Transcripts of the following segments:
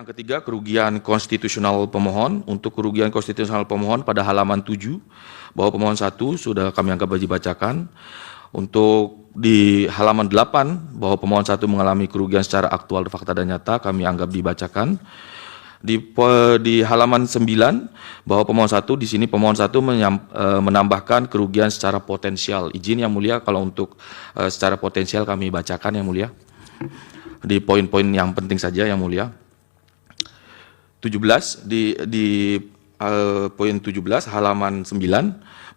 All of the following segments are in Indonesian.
Yang ketiga, kerugian konstitusional pemohon. Untuk kerugian konstitusional pemohon pada halaman 7, bahwa pemohon 1 sudah kami anggap dibacakan. Untuk di halaman 8, bahwa pemohon 1 mengalami kerugian secara aktual, fakta dan nyata, kami anggap dibacakan. Di halaman 9, bahwa pemohon 1 di sini pemohon 1 menambahkan kerugian secara potensial. Izin yang mulia kalau untuk secara potensial kami bacakan yang mulia. Di poin-poin yang penting saja yang mulia. 17 di poin 17 halaman 9,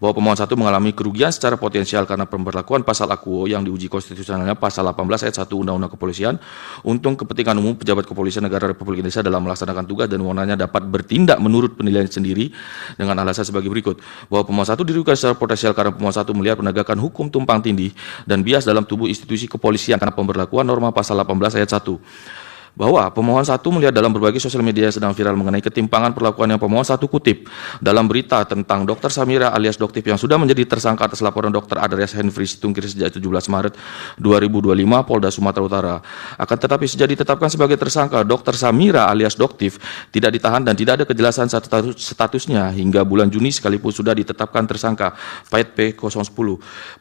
bahwa pemohon 1 mengalami kerugian secara potensial karena pemberlakuan pasal akuo yang diuji konstitusionalnya pasal 18 ayat 1 Undang-Undang Kepolisian untuk kepentingan umum pejabat kepolisian negara Republik Indonesia dalam melaksanakan tugas dan wewenangnya dapat bertindak menurut penilaian sendiri dengan alasan sebagai berikut. Bahwa pemohon 1 dirugikan secara potensial karena pemohon 1 melihat penegakan hukum tumpang tindih dan bias dalam tubuh institusi kepolisian karena pemberlakuan norma pasal 18 ayat 1. Bahwa pemohon 1 melihat dalam berbagai sosial media yang sedang viral mengenai ketimpangan perlakuan yang pemohon 1 kutip dalam berita tentang Dr. Samira alias Doktif yang sudah menjadi tersangka atas laporan Dr. Adrias Henry Situngkir sejak 17 Maret 2025 Polda Sumatera Utara. Akan tetapi sejak ditetapkan sebagai tersangka, Dr. Samira alias Doktif tidak ditahan dan tidak ada kejelasan statusnya hingga bulan Juni sekalipun sudah ditetapkan tersangka PAIT P010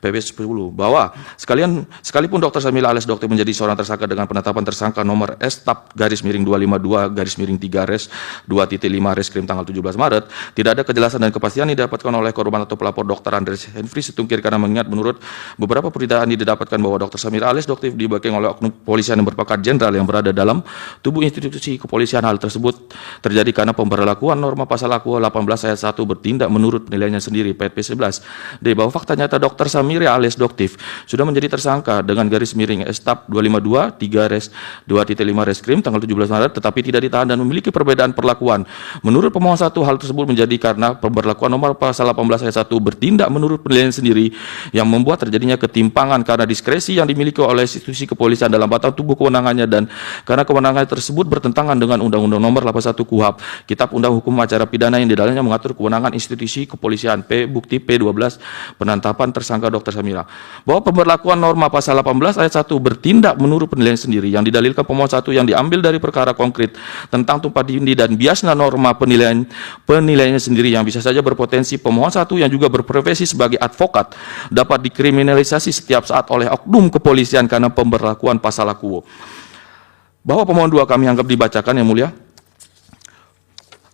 PP10 bahwa sekalipun Dr. Samira alias Doktif menjadi seorang tersangka dengan penetapan tersangka nomor S/252-3-3 Reskrim tanggal 17 Maret, tidak ada kejelasan dan kepastian yang didapatkan oleh korban atau pelapor Dr. Andreas Henry Situngkir karena mengingat menurut beberapa pemberitaan yang didapatkan bahwa Dr. Samira alias Doktif dibacking oleh oknum kepolisian yang berpangkat jenderal yang berada dalam tubuh institusi kepolisian. Hal tersebut terjadi karena pemberlakuan norma pasal akuo 18 ayat 1 bertindak menurut penilaiannya sendiri PSP 11. D. Bahwa fakta nyata Dr. Samira alias Doktif sudah menjadi tersangka dengan garis miring S/252-3-2-5 Reskrim tanggal 17 Maret tetapi tidak ditahan dan memiliki perbedaan perlakuan. Menurut pemohon 1, hal tersebut menjadi karena pemberlakuan nomor pasal 18 ayat 1 bertindak menurut penilaian sendiri yang membuat terjadinya ketimpangan karena diskresi yang dimiliki oleh institusi kepolisian dalam batang tubuh kewenangannya dan karena kewenangan tersebut bertentangan dengan Undang-Undang Nomor 81 KUHP, Kitab Undang Hukum Acara Pidana yang di dalamnya mengatur kewenangan institusi kepolisian. Bukti P12 penetapan tersangka Dr. Samira. Bahwa pemberlakuan norma pasal 18 ayat 1 bertindak menurut penilaian sendiri yang didalilkan pemohon 1 yang diambil dari perkara konkret tentang tumpang tindih dan biasnya norma penilaiannya sendiri yang bisa saja berpotensi pemohon 1 yang juga berprofesi sebagai advokat dapat dikriminalisasi setiap saat oleh oknum kepolisian karena pemberlakuan pasal akuo. Bahwa pemohon 2 kami anggap dibacakan yang mulia.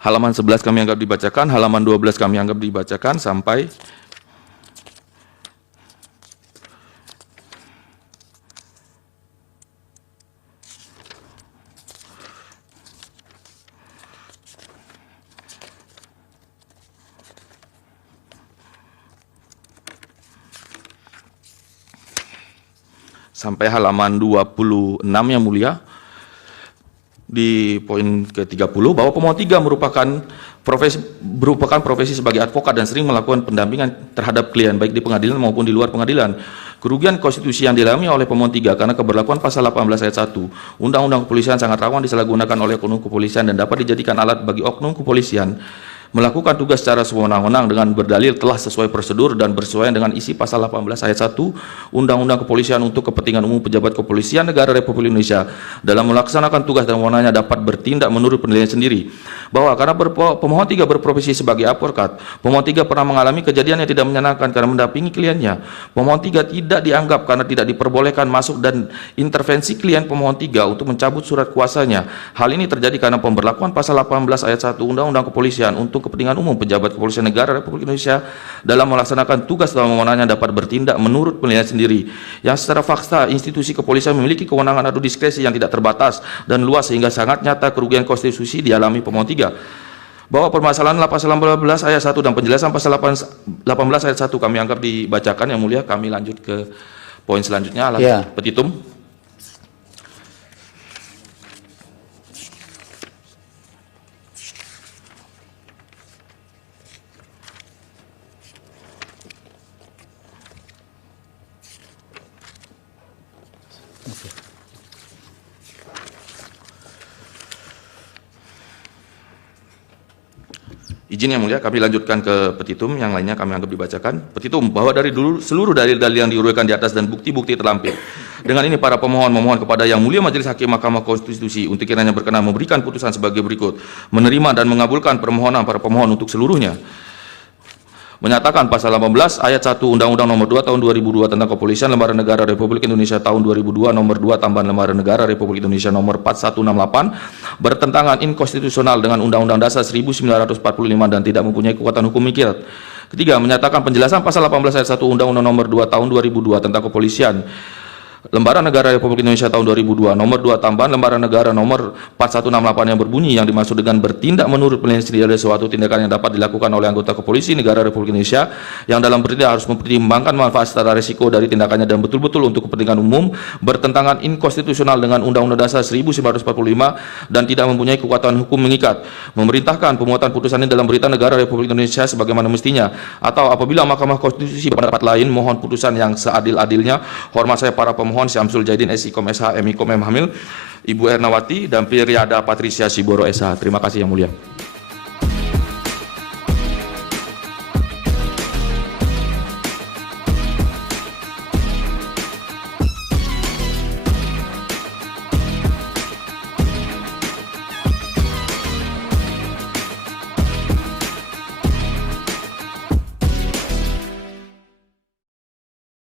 Halaman 11 kami anggap dibacakan, halaman 12 kami anggap dibacakan sampai halaman 26 yang mulia. Di poin ke-30 bahwa pemohon 3 merupakan profesi sebagai advokat dan sering melakukan pendampingan terhadap klien baik di pengadilan maupun di luar pengadilan. Kerugian konstitusi yang dialami oleh pemohon 3 karena keberlakuan pasal 18 ayat 1 Undang-Undang Kepolisian sangat rawan disalahgunakan oleh oknum kepolisian dan dapat dijadikan alat bagi oknum kepolisian melakukan tugas secara sewenang-wenang dengan berdalil telah sesuai prosedur dan bersesuaian dengan isi pasal 18 ayat 1 Undang-Undang Kepolisian untuk kepentingan umum pejabat kepolisian negara Republik Indonesia dalam melaksanakan tugas dan wewenangnya dapat bertindak menurut penilaian sendiri. Bahwa karena pemohon 3 berprofesi sebagai advokat, pemohon 3 pernah mengalami kejadian yang tidak menyenangkan karena mendampingi kliennya. Pemohon 3 tidak dianggap karena tidak diperbolehkan masuk dan intervensi klien pemohon 3 untuk mencabut surat kuasanya. Hal ini terjadi karena pemberlakuan pasal 18 ayat 1 Undang-Undang Kepolisian untuk kepentingan umum pejabat kepolisian negara Republik Indonesia dalam melaksanakan tugas dan wewenangnya dapat bertindak menurut penilaian sendiri yang secara fakta institusi kepolisian memiliki kewenangan atau diskresi yang tidak terbatas dan luas sehingga sangat nyata kerugian konstitusi dialami pemohon 3. Bahwa permasalahan pasal 18 ayat 1 dan penjelasan pasal 18 ayat 1 kami anggap dibacakan yang mulia. Kami lanjut ke poin selanjutnya alat petitum. Izin Yang Mulia, kami lanjutkan ke petitum, yang lainnya kami anggap dibacakan. Petitum, bahwa dari dulu seluruh dalil-dalil yang diuraikan di atas dan bukti-bukti terlampir. Dengan ini para pemohon memohon kepada Yang Mulia Majelis Hakim Mahkamah Konstitusi untuk kiranya berkenan memberikan putusan sebagai berikut. Menerima dan mengabulkan permohonan para pemohon untuk seluruhnya. Menyatakan pasal 18 ayat 1 Undang-Undang Nomor 2 Tahun 2002 tentang Kepolisian Lembaga Negara Republik Indonesia tahun 2002 Nomor 2 Tambahan Lembaga Negara Republik Indonesia Nomor 4168 bertentangan inkonstitusional dengan Undang-Undang Dasar 1945 dan tidak mempunyai kekuatan hukum mengikat. Ketiga, menyatakan penjelasan pasal 18 ayat 1 Undang-Undang Nomor 2 Tahun 2002 tentang Kepolisian Lembaga Negara Republik Indonesia tahun 2002 Nomor 2 Tambahan Lembaga Negara Nomor 4168 yang berbunyi yang dimaksud dengan bertindak menurut penelitian dari suatu tindakan yang dapat dilakukan oleh anggota kepolisi negara Republik Indonesia yang dalam bertindak harus mempertimbangkan manfaat serta risiko dari tindakannya dan betul-betul untuk kepentingan umum, bertentangan inkonstitusional dengan Undang-Undang Dasar 1945 dan tidak mempunyai kekuatan hukum mengikat. Memerintahkan pemuatan putusan ini dalam berita negara Republik Indonesia sebagaimana mestinya, atau apabila Mahkamah Konstitusi berpendapat lain, mohon putusan yang seadil-adilnya. Hormat saya para pemohon Syamsul Jaidin SIKOM SH MIKOM M Hamil, Ibu Ernawati dan Priyada Patricia Siboro SH. Terima kasih Yang Mulia.